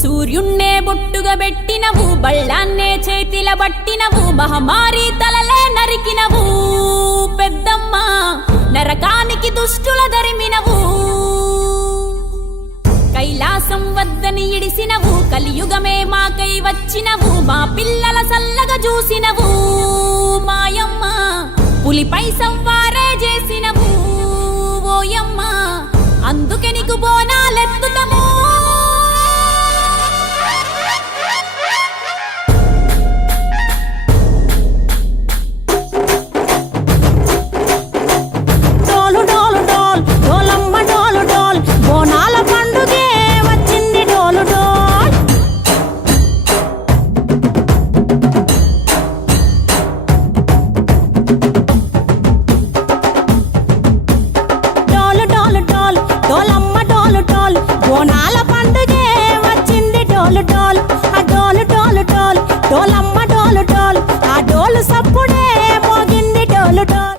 సూర్యున్నే బొట్టుగా పెట్టినవు, బళ్ళాన్నే చేతిల పట్టినవు, మహమారి తలలే నరికినవు పెద్దమ్మ, నరకానికి దుష్టుల దరిమినవు. కైలాసం వద్దని ఇడిసినవు, కలియుగమే మాకై వచ్చినవు, మా పిల్లల సల్లగా చూసినవు మాయమ్మ, పులిపై సవ్వారే చేసినవు ఓయమ్మ, అందుకే నీకు బోనాలెత్తుతము. బోనాల పండుగే వచ్చింది డోలు డోల్, ఆ డోలు డోలు డోల్, డోలమ్మ డోలు డోల్, ఆ డోలు సప్పుడే